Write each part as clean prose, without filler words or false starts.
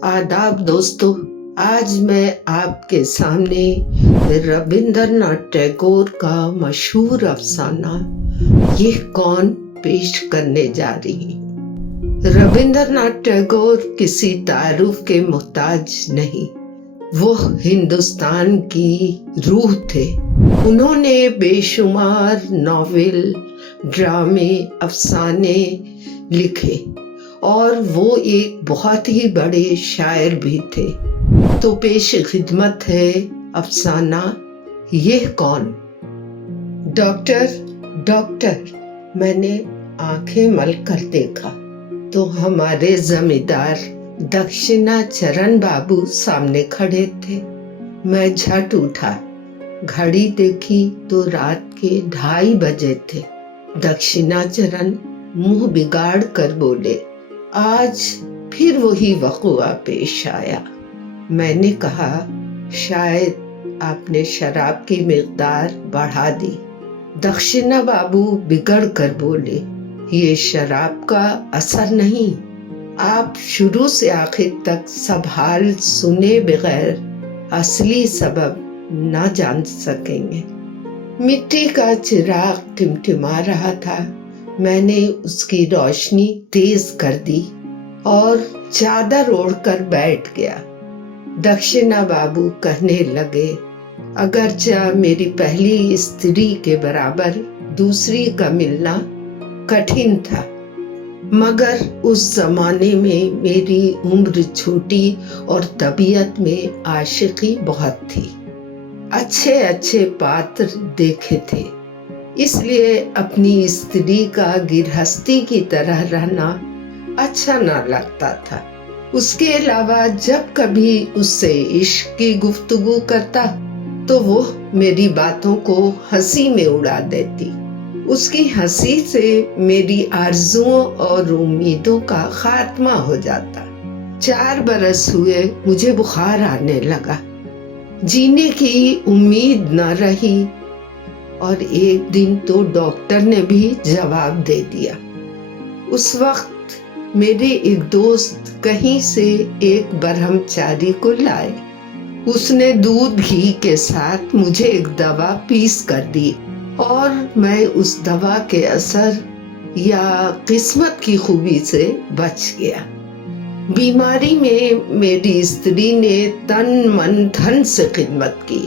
आदाब दोस्तों। आज मैं आपके सामने रविंद्रनाथ टैगोर का मशहूर अफसाना ये कौन पेश करने जा रही हूँ। रविंद्रनाथ टैगोर किसी तारुफ के मोहताज नहीं, वो हिंदुस्तान की रूह थे। उन्होंने बेशुमार नॉवेल, ड्रामे, अफसाने लिखे और वो एक बहुत ही बड़े शायर भी थे। तो पेश खिदमत है अफसाना ये कौन। डॉक्टर, मैंने आंखें मल कर देखा तो हमारे जमींदार दक्षिणाचरण बाबू सामने खड़े थे। मैं झट उठा, घड़ी देखी तो रात के 2:30 बजे थे। दक्षिणाचरण मुंह बिगाड़ कर बोले, आज फिर वही वक़ुआ पेश आया। मैंने कहा, शायद आपने शराब की मिक़दार बढ़ा दी। दक्षिणा बाबू बिगड़ कर बोले, ये शराब का असर नहीं, आप शुरू से आखिर तक सब हाल सुने बगैर असली सबब न जान सकेंगे। मिट्टी का चिराग टिमटिमा रहा था। मैंने उसकी रोशनी तेज कर दी और चादर ओढ़कर बैठ गया। दक्षिणा बाबू कहने लगे, अगरचे मेरी पहली स्त्री के बराबर दूसरी का मिलना कठिन था, मगर उस जमाने में मेरी उम्र छोटी और तबीयत में आशिकी बहुत थी। अच्छे अच्छे पात्र देखे थे, इसलिए अपनी स्त्री का गृहस्थी की तरह रहना अच्छा न लगता था। उसके अलावा जब कभी उससे इश्क की गुफ्तगू करता तो वो मेरी बातों को हंसी में उड़ा देती। उसकी हंसी से मेरी आरजुओं और उम्मीदों का खात्मा हो जाता। 4 बरस हुए, मुझे बुखार आने लगा, जीने की उम्मीद न रही और एक दिन तो डॉक्टर ने भी जवाब दे दिया। उस वक्त मेरे एक दोस्त कहीं से एक ब्रह्मचारी को लाए। उसने दूध घी के साथ मुझे एक दवा पीस कर दी और मैं उस दवा के असर या किस्मत की खूबी से बच गया। बीमारी में मेरी स्त्री ने तन मन धन से खिदमत की।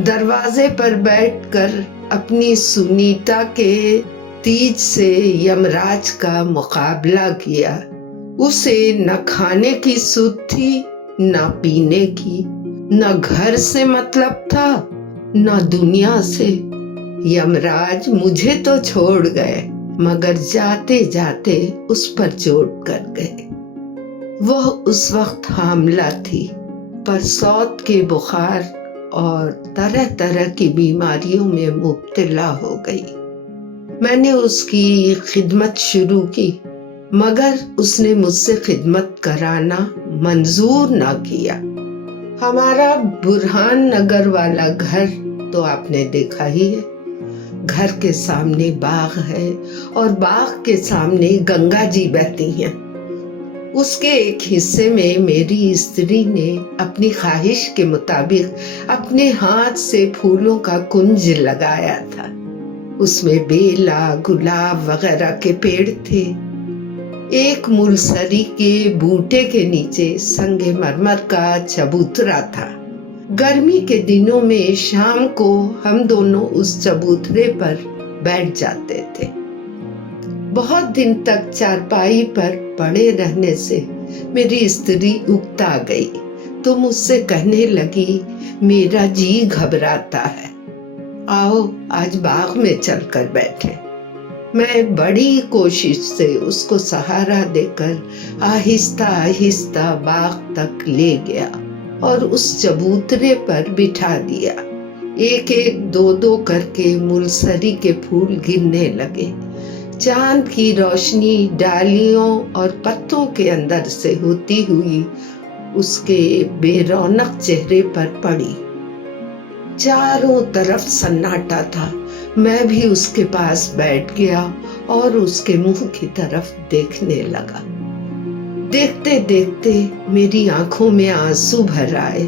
दरवाजे पर बैठकर अपनी सुनीता के तीज से यमराज का मुकाबला किया। उसे न खाने की सुध थी, न पीने की, न घर से मतलब था, न दुनिया से। यमराज मुझे तो छोड़ गए, मगर जाते जाते उस पर चोट कर गए। वह उस वक्त हामला थी, पर सौत के बुखार और तरह तरह की बीमारियों में मुब्तला हो गई। मैंने उसकी खिदमत शुरू की, मगर उसने मुझसे खिदमत कराना मंजूर ना किया। हमारा बुरहान नगर वाला घर तो आपने देखा ही है। घर के सामने बाग है और बाग के सामने गंगा जी बहती हैं। उसके एक हिस्से में मेरी स्त्री ने अपनी ख्वाहिश के मुताबिक अपने हाथ से फूलों का कुंज लगाया था। उसमें बेला, गुलाब वगैरह के पेड़ थे। एक मुलसरी के बूटे के नीचे संगमरमर का चबूतरा था। गर्मी के दिनों में शाम को हम दोनों उस चबूतरे पर बैठ जाते थे। बहुत दिन तक चारपाई पर पड़े रहने से मेरी स्त्री उकता गई तो मुझसे कहने लगी, मेरा जी घबराता है, आओ आज बाग में चलकर बैठे। मैं बड़ी कोशिश से उसको सहारा देकर आहिस्ता आहिस्ता बाग तक ले गया और उस चबूतरे पर बिठा दिया। एक एक दो दो करके मुलसरी के फूल गिरने लगे। चांद की रोशनी डालियों और पत्तों के अंदर से होती हुई उसके बेरौनक चेहरे पर पड़ी। चारों तरफ सन्नाटा था। मैं भी उसके पास बैठ गया और उसके मुंह की तरफ देखने लगा। देखते देखते मेरी आंखों में आंसू भर आए।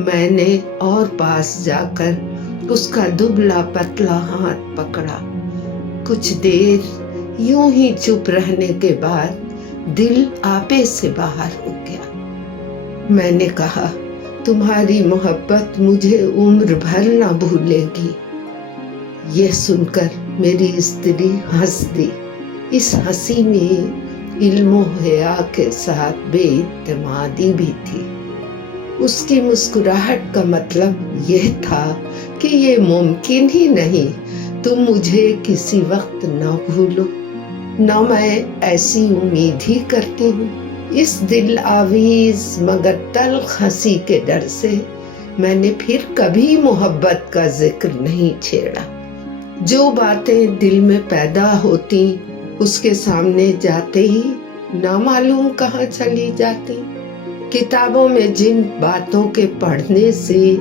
मैंने और पास जाकर उसका दुबला पतला हाथ पकड़ा। कुछ देर यूं ही चुप रहने के बाद दिल आपे से बाहर हो गया। मैंने कहा, तुम्हारी मोहब्बत मुझे उम्र भर ना भूलेगी। यह सुनकर मेरी स्त्री हंस दी। इस हंसी में इल्मो हया के साथ बेइत्तेमादी भी थी। उसकी मुस्कुराहट का मतलब यह था कि ये मुमकिन ही नहीं तुम मुझे किसी वक्त न भूलो। न मैं ऐसी उम्मीद ही करती हूँ। इस दिल आवीज मगर तल्ख हंसी के डर से मैंने फिर कभी मोहब्बत का जिक्र नहीं छेड़ा। जो बातें दिल में पैदा होती उसके सामने जाते ही ना मालूम कहाँ चली जाती। किताबों में जिन बातों के पढ़ने से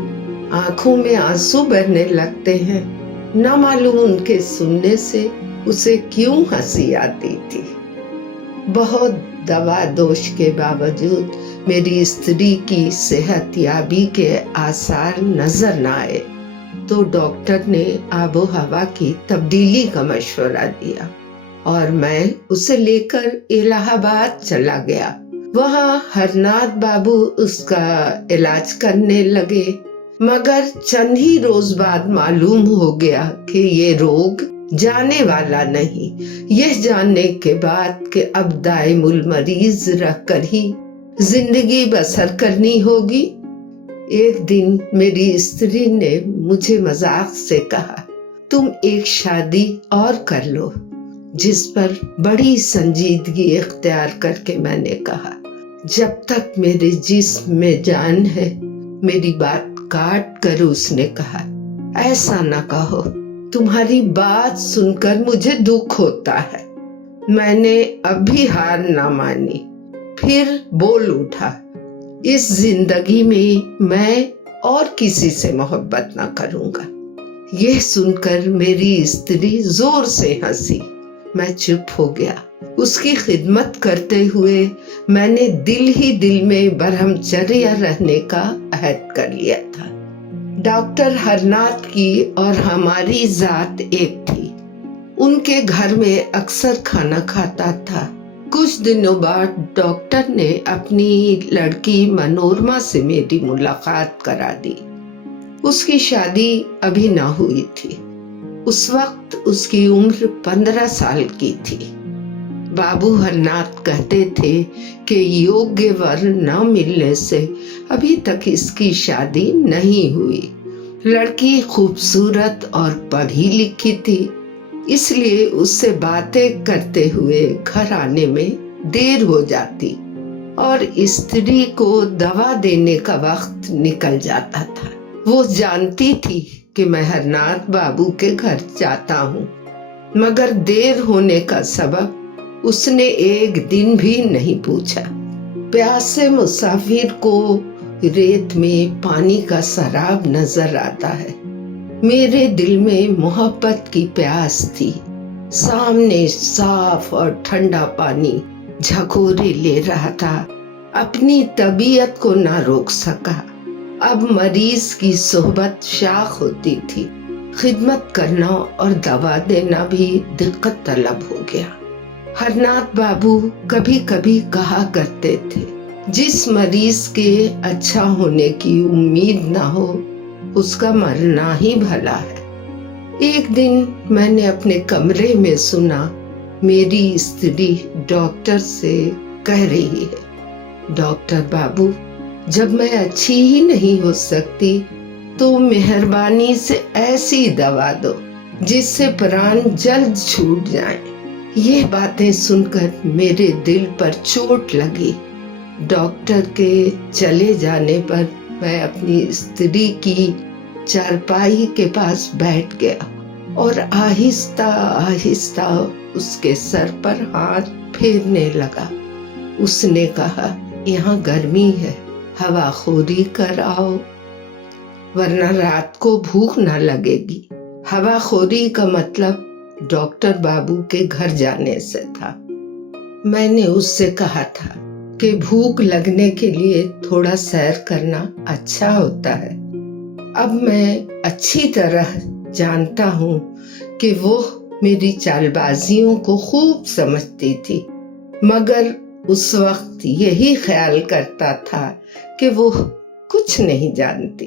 आंखों में आंसू बहने लगते हैं, ना मालूम उनके सुनने से उसे क्यों हंसी आती थी। बहुत दवा दोष के बावजूद मेरी स्त्री की सेहतयाबी के आसार नजर न आए तो डॉक्टर ने आबो हवा की तब्दीली का मशवरा दिया और मैं उसे लेकर इलाहाबाद चला गया। वहाँ हरनाथ बाबू उसका इलाज करने लगे, मगर चंद ही रोज बाद मालूम हो गया कि ये रोग जाने वाला नहीं। यह जानने के बाद कि अब दाइमुल मरीज रहकर ही जिंदगी बसर करनी होगी, एक दिन मेरी स्त्री ने मुझे मजाक से कहा, तुम एक शादी और कर लो। जिस पर बड़ी संजीदगी इख्तियार करके मैंने कहा, जब तक मेरे जिस्म में जान है। मेरी बात काट कर उसने कहा, ऐसा न कहो, तुम्हारी बात सुनकर मुझे दुख होता है। मैंने अभी हार ना मानी, फिर बोल उठा, इस जिंदगी में मैं और किसी से मोहब्बत ना करूंगा। यह सुनकर मेरी स्त्री जोर से हंसी। मैं चुप हो गया। उसकी खिदमत करते हुए मैंने दिल ही दिल में ब्रह्मचर्य रहने का अहद कर लिया था। डॉक्टर हरनाथ की और हमारी जात एक थी। उनके घर में अक्सर खाना खाता था। कुछ दिनों बाद डॉक्टर ने अपनी लड़की मनोरमा से मेरी मुलाकात करा दी। उसकी शादी अभी ना हुई थी। उस वक्त उसकी उम्र 15 साल की थी। बाबू हरनाथ कहते थे कि योग्य वर न मिलने से अभी तक इसकी शादी नहीं हुई। लड़की खूबसूरत और पढ़ी लिखी थी, इसलिए उससे बातें करते हुए घर आने में देर हो जाती और स्त्री को दवा देने का वक्त निकल जाता था। वो जानती थी कि मैं हरनाथ बाबू के घर जाता हूँ, मगर देर होने का सबब उसने एक दिन भी नहीं पूछा। प्यासे मुसाफिर को रेत में पानी का सराब नजर आता है। मेरे दिल में मोहब्बत की प्यास थी। सामने साफ और ठंडा पानी झकोरे ले रहा था। अपनी तबीयत को ना रोक सका। अब मरीज की सोहबत शाख होती थी। खिदमत करना और दवा देना भी दिक्कत तलब हो गया। हरनाथ बाबू कभी कभी कहा करते थे, जिस मरीज के अच्छा होने की उम्मीद ना हो उसका मरना ही भला है। एक दिन मैंने अपने कमरे में सुना, मेरी स्त्री डॉक्टर से कह रही है, डॉक्टर बाबू, जब मैं अच्छी ही नहीं हो सकती तो मेहरबानी से ऐसी दवा दो जिससे प्राण जल्द छूट जाए। ये बातें सुनकर मेरे दिल पर चोट लगी। डॉक्टर के चले जाने पर मैं अपनी स्त्री की चारपाई के पास बैठ गया और आहिस्ता आहिस्ता उसके सर पर हाथ फेरने लगा। उसने कहा, यहाँ गर्मी है, हवाखोरी कर आओ, वरना रात को भूख ना लगेगी। हवाखोरी का मतलब डॉक्टर बाबू के घर जाने से था। मैंने उससे कहा था, कि भूख लगने के लिए थोड़ा सैर करना अच्छा होता है। अब मैं अच्छी तरह जानता हूँ कि वो मेरी चालबाजियों को खूब समझती थी, मगर उस वक्त यही ख्याल करता था कि वो कुछ नहीं जानती।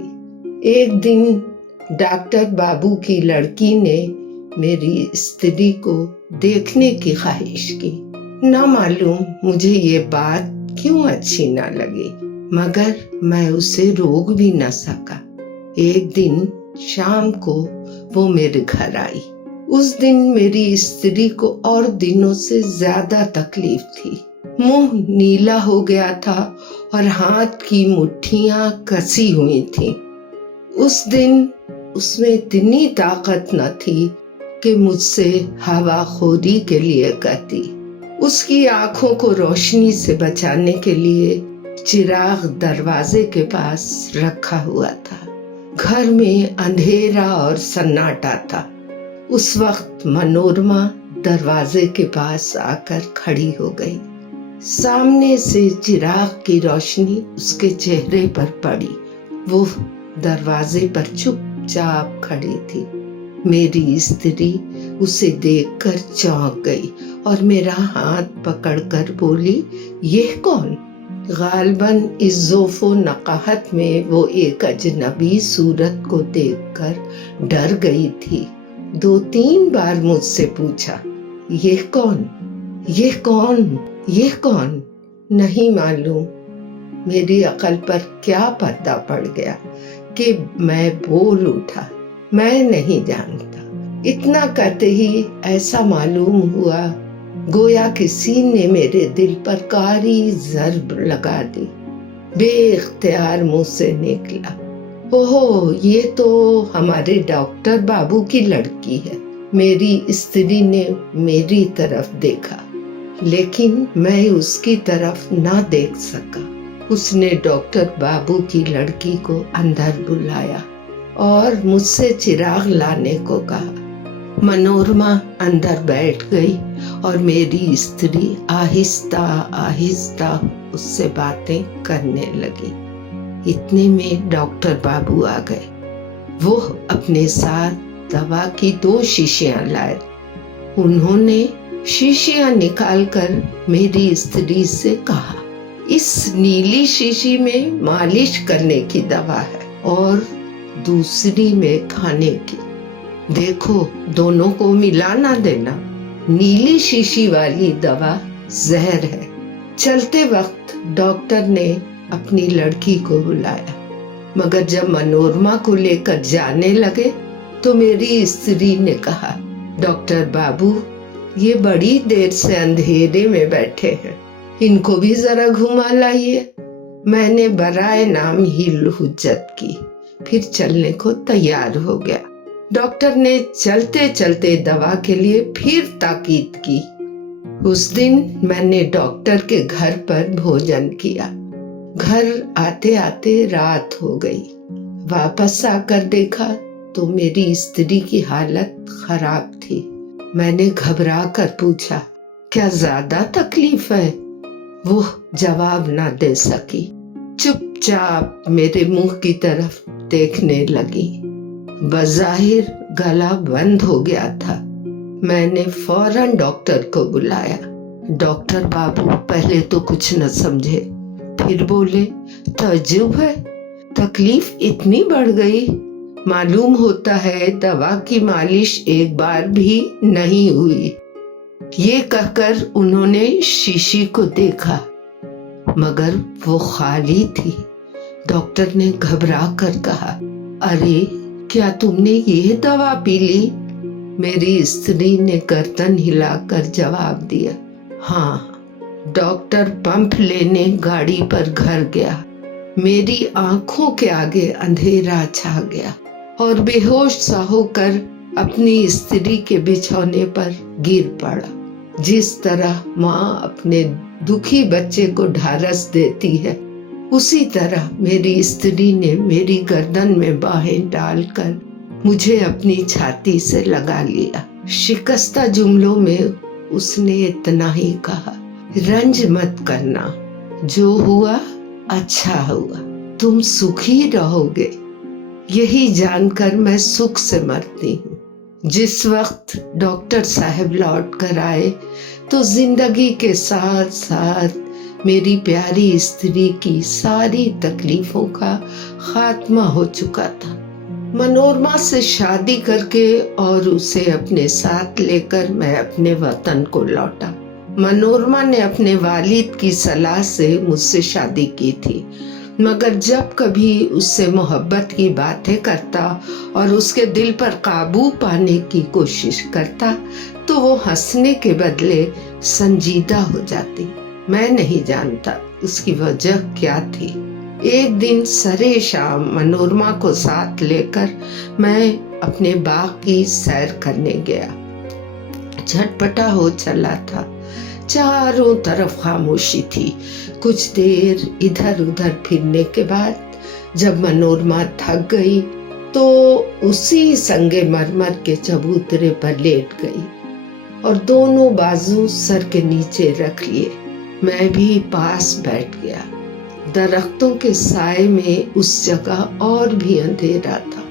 एक दिन डॉक्टर बाबू की लड़की ने मेरी स्त्री को देखने की ख्वाहिश की। ना मालूम मुझे ये बात क्यों अच्छी ना लगी, मगर मैं उसे रोक भी न सका। एक दिन शाम को वो मेरे घर आई। उस दिन मेरी स्त्री को और दिनों से ज्यादा तकलीफ थी। मुंह नीला हो गया था और हाथ की मुट्ठियां कसी हुई थी। उस दिन उसमें इतनी ताकत न थी कि मुझसे हवाखोरी के लिए कहती। उसकी आंखों को रोशनी से बचाने के लिए चिराग दरवाजे के पास रखा हुआ था। घर में अंधेरा और सन्नाटा था। उस वक्त मनोरमा दरवाजे के पास आकर खड़ी हो गई। सामने से चिराग की रोशनी उसके चेहरे पर पड़ी। वो दरवाजे पर चुपचाप खड़ी थी। मेरी स्त्री उसे देखकर चौंक गई और मेरा हाथ पकड़कर बोली, यह कौन? गालबन इस ज़ोफ़ो नकाहत में वो एक अजनबी सूरत को देखकर डर गई थी। 2-3 बार मुझसे पूछा, यह कौन? यह कौन? यह कौन? नहीं मालूम। मेरी अकल पर क्या पर्दा पड़ गया कि मैं बोल उठा, मैं नहीं जानता। इतना कहते ही ऐसा मालूम हुआ गोया किसी ने मेरे दिल पर कारी ज़र्ब लगा दी। बेइख्तियार मुंह से निकला, ओहो, ये तो हमारे डॉक्टर बाबू की लड़की है। मेरी स्त्री ने मेरी तरफ देखा, लेकिन मैं उसकी तरफ ना देख सका। उसने डॉक्टर बाबू की लड़की को अंदर बुलाया और मुझसे चिराग लाने को कहा। मनोरमा अंदर बैठ गई और मेरी स्त्री आहिस्ता आहिस्ता उससे बातें करने लगी। इतने में डॉक्टर बाबू आ गए। वो अपने साथ दवा की 2 शीशियां लाए। उन्होंने शीशियां निकालकर मेरी स्त्री से कहा, इस नीली शीशी में मालिश करने की दवा है और दूसरी में खाने की। देखो, दोनों को मिला ना देना। नीली शीशी वाली दवा जहर है। चलते वक्त डॉक्टर ने अपनी लड़की को बुलाया, मगर जब मनोरमा को लेकर जाने लगे तो मेरी स्त्री ने कहा, डॉक्टर बाबू, ये बड़ी देर से अंधेरे में बैठे हैं, इनको भी जरा घुमा लाइए। मैंने बराए नाम हिल हुज्जत की, फिर चलने को तैयार हो गया। डॉक्टर ने चलते चलते दवा के लिए फिर ताकीद की। उस दिन मैंने डॉक्टर के घर पर भोजन किया। घर आते आते रात हो गई। वापस आकर देखा तो मेरी स्त्री की हालत खराब थी। मैंने घबरा कर पूछा, क्या ज्यादा तकलीफ है? वो जवाब ना दे सकी। चुपचाप मेरे मुंह की तरफ देखने लगी। बज़ाहिर गला बंद हो गया था। मैंने फौरन डॉक्टर को बुलाया। डॉक्टर बाबू पहले तो कुछ न समझे, फिर बोले, तजुब है, तकलीफ इतनी बढ़ गई। मालूम होता है दवा की मालिश एक बार भी नहीं हुई। ये कहकर उन्होंने शीशी को देखा, मगर वो खाली थी। डॉक्टर ने घबरा कर कहा, अरे, क्या तुमने ये दवा पी ली? मेरी स्त्री ने गर्दन हिलाकर जवाब दिया, हाँ। डॉक्टर पंप लेने गाड़ी पर घर गया। मेरी आंखों के आगे अंधेरा छा गया और बेहोश सा होकर अपनी स्त्री के बिछौने पर गिर पड़ा। जिस तरह माँ अपने दुखी बच्चे को ढारस देती है, उसी तरह मेरी स्त्री ने मेरी गर्दन में बाहें डालकर मुझे अपनी छाती से लगा लिया। शिकस्ता जुमलों में उसने इतना ही कहा, रंज मत करना, जो हुआ अच्छा हुआ, तुम सुखी रहोगे, यही जानकर मैं सुख से मरती हूँ। जिस वक्त डॉक्टर साहब लौट कर आए तो जिंदगी के साथ साथ मेरी प्यारी स्त्री की सारी तकलीफों का खात्मा हो चुका था। मनोरमा से शादी करके और उसे अपने साथ लेकर मैं अपने वतन को लौटा। मनोरमा ने अपने वालिद की सलाह से मुझसे शादी की थी, मगर जब कभी उससे मोहब्बत की बातें करता और उसके दिल पर काबू पाने की कोशिश करता तो वो हंसने के बदले संजीदा हो जाती। मैं नहीं जानता उसकी वजह क्या थी। एक दिन सरे शाम मनोरमा को साथ लेकर मैं अपने बाग की सैर करने गया। झटपटा हो चला था, चारों तरफ खामोशी थी। कुछ देर इधर उधर फिरने के बाद जब मनोरमा थक गई तो उसी संगे मरमर के चबूतरे पर लेट गई और दोनों बाजू सर के नीचे रख लिए। मैं भी पास बैठ गया। दरख्तों के साए में उस जगह और भी अंधेरा था।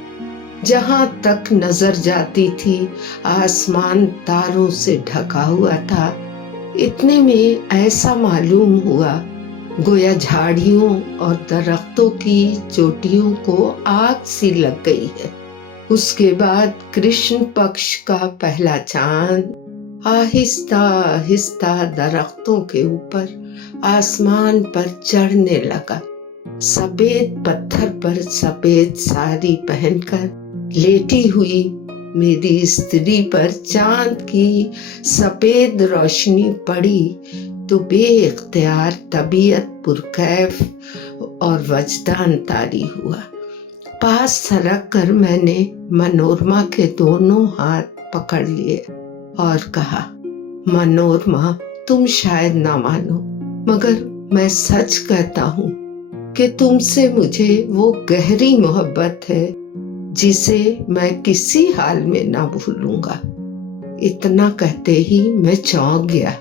जहां तक नजर जाती थी आसमान तारों से ढका हुआ था। इतने में ऐसा मालूम हुआ गोया झाड़ियों और दरख्तों की चोटियों को आग सी लग गई है। उसके बाद कृष्ण पक्ष का पहला चांद आहिस्ता आहिस्ता दरख्तों के ऊपर आसमान पर चढ़ने लगा। सफेद पत्थर पर सफेद साड़ी पहनकर लेटी हुई मेरी स्त्री पर चांद की सफेद रोशनी पड़ी तो बेइख्तियार तबीयत पुरकैफ और वजदान तारी हुआ। पास सरक कर मैंने मनोरमा के दोनों हाथ पकड़ लिए और कहा, मनोरमा, तुम शायद ना मानो मगर मैं सच कहता हूँ कि तुमसे मुझे वो गहरी मोहब्बत है जिसे मैं किसी हाल में ना भूलूंगा। इतना कहते ही मैं चौंक गया।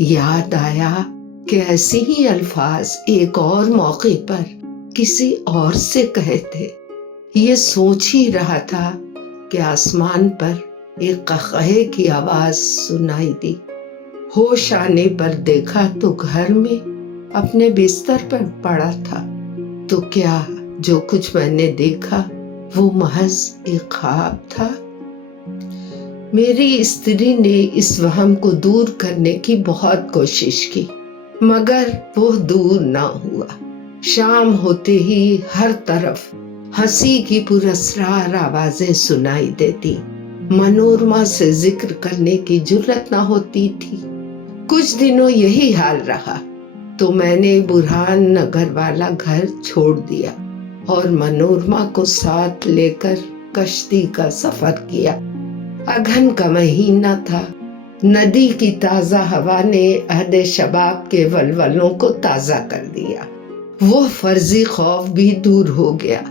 याद आया कि ऐसे ही अल्फाज एक और मौके पर किसी और से कहे थे। ये सोच ही रहा था कि आसमान पर एक क़हक़हे की आवाज सुनाई दी। होश आने पर देखा तो घर में अपने बिस्तर पर पड़ा था। तो क्या जो कुछ मैंने देखा वो महज एक ख्वाब था? मेरी स्त्री ने इस वहम को दूर करने की बहुत कोशिश की मगर वो दूर ना हुआ। शाम होते ही हर तरफ हंसी की पुरस्कार आवाजें सुनाई देती। मनोरमा से जिक्र करने की जुर्रत ना होती थी। कुछ दिनों यही हाल रहा तो मैंने बुरहान नगर वाला घर छोड़ दिया और मनोरमा को साथ लेकर कश्ती का सफर किया। अगहन का महीना था। नदी की ताजा हवा ने अहदे शबाब के वलवलों को ताजा कर दिया। वो फर्जी खौफ भी दूर हो गया।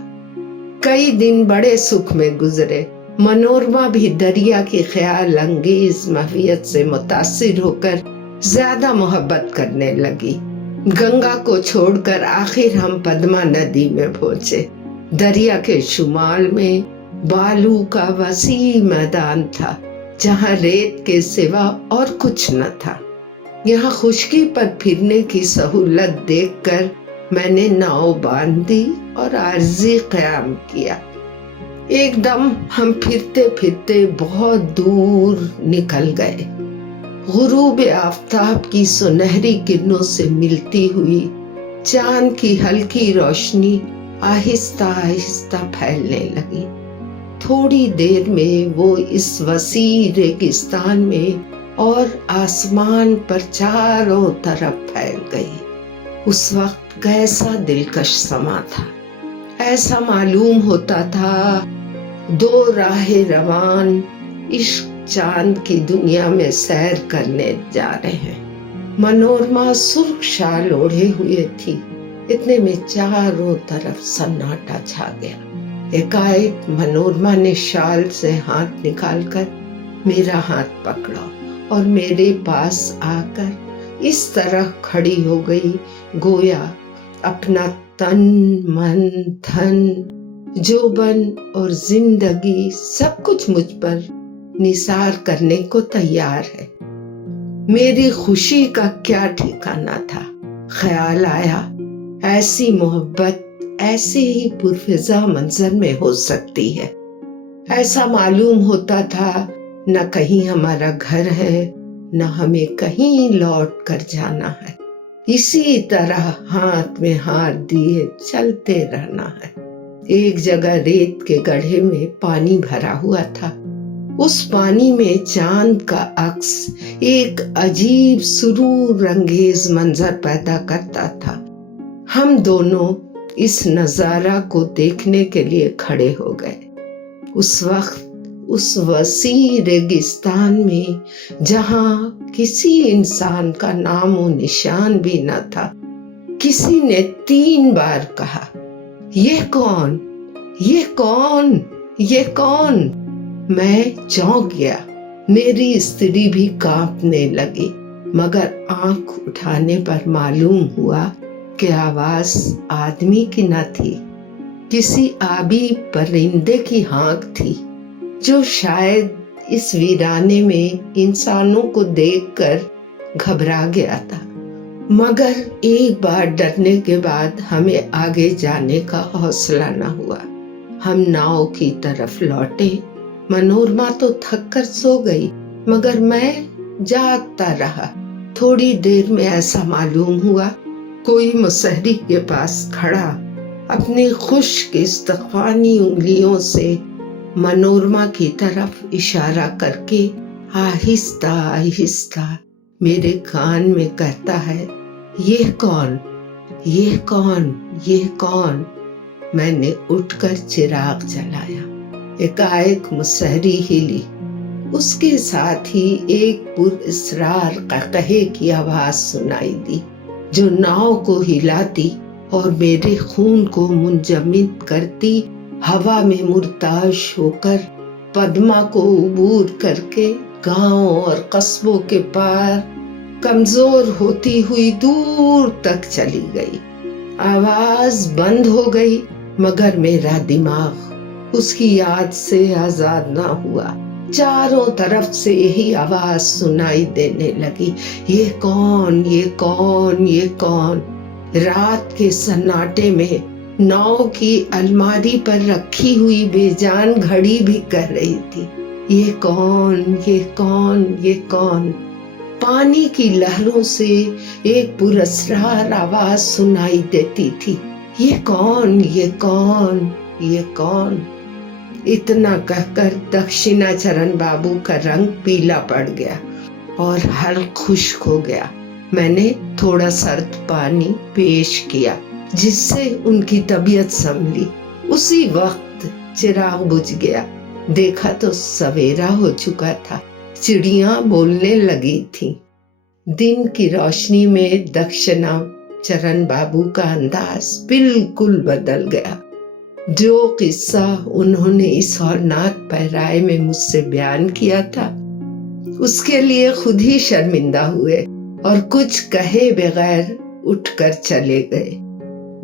कई दिन बड़े सुख में गुजरे। मनोरमा भी दरिया की ख्याल अंगेज महवियत से मुतासिर होकर ज्यादा मोहब्बत करने लगी। गंगा को छोड़कर आखिर हम पद्मा नदी में पहुंचे। दरिया के शुमाल में बालू का वसी मैदान था जहां रेत के सिवा और कुछ न था। यहाँ खुश्की पर फिरने की सहूलत देखकर मैंने नाव बांध दी और आर्जी क़याम किया। एकदम हम फिरते फिरते बहुत दूर निकल गए। गुरूब आफ्ताब की सुनहरी किरणों से मिलती हुई चांद की हल्की रोशनी आहिस्ता आहिस्ता फैलने लगी। थोड़ी देर में वो इस वसी रेगिस्तान में और आसमान पर चारों तरफ फैल गई। उस वक्त कैसा दिलकश समा था। ऐसा मालूम होता था दो राहे रवान इश्क चांद की दुनिया में सैर करने जा रहे हैं। मनोरमा सुर्ख शाल ओढ़े हुए थी। इतने में चारों तरफ सन्नाटा छा गया। एकाएक मनोरमा ने शाल से हाथ निकालकर मेरा हाथ पकड़ा और मेरे पास आकर इस तरह खड़ी हो गई गोया अपना तन मन धन जोबन और जिंदगी सब कुछ मुझ पर निसार करने को तैयार है। मेरी खुशी का क्या ठिकाना था। ख्याल आया ऐसी मोहब्बत ऐसे ही पुरफिजा मंजर में हो सकती है। ऐसा मालूम होता था न कहीं हमारा घर है न हमें कहीं लौट कर जाना है। इसी तरह हाथ में हाथ दिए चलते रहना है। एक जगह रेत के गड्ढे में पानी भरा हुआ था। उस पानी में चांद का अक्स एक अजीब सुरूर अंगेज मंजर पैदा करता था। हम दोनों इस नजारा को देखने के लिए खड़े हो गए। उस वक्त उस वसी रेगिस्तान में जहां किसी इंसान का नामो निशान भी न था, किसी ने 3 बार कहा, ये कौन, ये कौन, ये कौन। मैं चौंक गया। मेरी स्त्री भी कांपने लगी, मगर आंख उठाने पर मालूम हुआ कि आवाज आदमी की न थी, किसी आबी परिंदे की हाँक थी, जो शायद इस वीराने में इंसानों को देखकर घबरा गया था। मगर एक बार डरने के बाद हमें आगे जाने का हौसला न हुआ। हम नाव की तरफ लौटे। मनोरमा तो थक कर सो गई, मगर मैं जागता रहा। थोड़ी देर में ऐसा मालूम हुआ कोई मुसहरी के पास खड़ा अपनी खुश्क इस्तग़फ़ानी उंगलियों से मनोरमा की तरफ इशारा करके आहिस्ता आहिस्ता मेरे कान में कहता है, ये कौन, ये कौन, ये कौन। मैंने उठकर चिराग जलाया। एकाएक मुसहरी हिली। उसके साथ ही एक पुरअसरार क़हक़हे की आवाज सुनाई दी, जो नाव को हिलाती और मेरे खून को मुंजमद करती हवा में मुर्ताज होकर पद्मा को उबूर करके गांव और कस्बों के पार कमजोर होती हुई दूर तक चली गई। आवाज बंद हो गई, मगर मेरा दिमाग उसकी याद से आजाद ना हुआ। चारों तरफ से यही आवाज सुनाई देने लगी, ये कौन, ये कौन, ये कौन। रात के सन्नाटे में नाव की अलमारी पर रखी हुई बेजान घड़ी भी कह रही थी, ये कौन, ये कौन, ये कौन। पानी की लहरों से एक पुरअसरार आवाज सुनाई देती थी, ये कौन, ये कौन, ये कौन। इतना कहकर दक्षिणाचरण बाबू का रंग पीला पड़ गया और हल्क खुश्क हो गया। मैंने थोड़ा सर्द पानी पेश किया, जिससे उनकी तबीयत संभली। उसी वक्त चिराग बुझ गया। देखा तो सवेरा हो चुका था। चिड़ियां बोलने लगी थीं। दिन की रोशनी में दक्षिणाचरण बाबू का अंदाज बिल्कुल बदल गया। जो किस्सा उन्होंने इस हौलनाक पहराए में मुझसे बयान किया था, उसके लिए खुद ही शर्मिंदा हुए और कुछ कहे बगैर उठकर चले गए।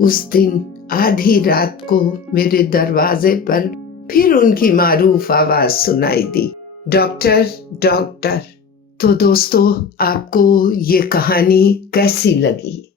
उस दिन आधी रात को मेरे दरवाजे पर फिर उनकी मारूफ आवाज सुनाई दी, डॉक्टर, डॉक्टर। तो दोस्तों, आपको ये कहानी कैसी लगी?